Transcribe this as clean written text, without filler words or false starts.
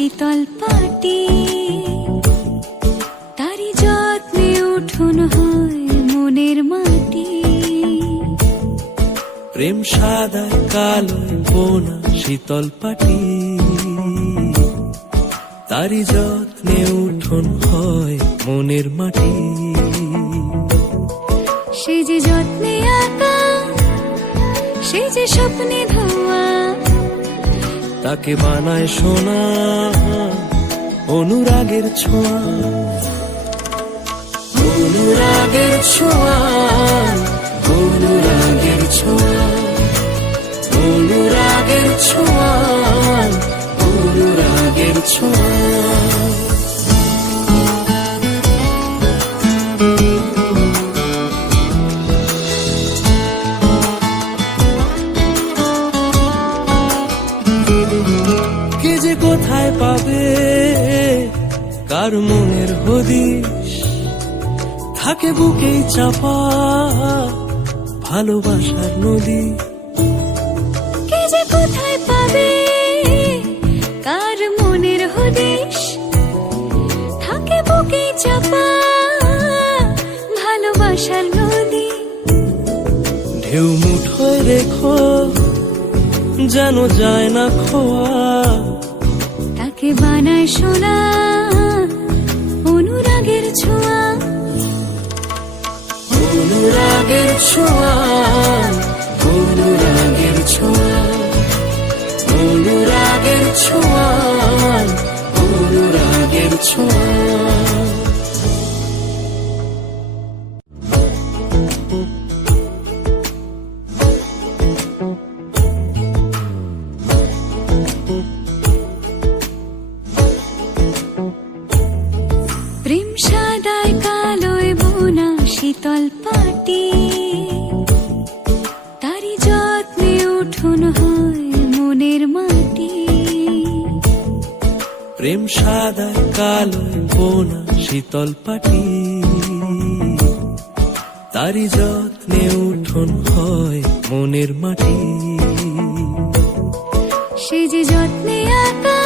শীতল পাটি, তারি যত্নে উঠোন হয় মনের মাটি। প্রেম সাদায় কালোয় বোনা শীতল পাটি, তারি যত্নে উঠোন হয় মনের মাটি। সে যে যত্নে আঁকা, সে যে স্বপ্নে ধোয়া, তাকে বানায় সোনা অনুরাগের ছোঁয়া। অনুরাগের ছোঁয়া, অনুরাগের ছোঁয়া, অনুরাগের ছোঁয়া, অনুরাগের ছোঁয়া। কে যে কোথায় পাবে কার মনের হদিশ, থাকে বুকেই চাপা ভালোবাসার নদী। কে যে কোথায় পাবে কার মনের হদিশ, থাকে বুকে চাপা ভালোবাসার নদী। ঢেউ মুঠোয় রেখো যেন যায় না খোয়া, তাকে বানায় সোনা অনুরাগের ছোঁয়া। অনুরাগের ছোঁয়া, অনুরাগের ছোঁয়া, অনুরাগের ছোঁয়া, অনুরাগের ছোঁয়া। প্রেম সাদায় কালোয় বোনা শীতল পাটি, তারি যত্নে উঠোন হয় মনের মাটি। প্রেম সাদায় কালোয় বোনা শীতল পাটি, তারি যত্নে উঠোন হয় মনের মাটি। সে যে যত্নে আঁকা,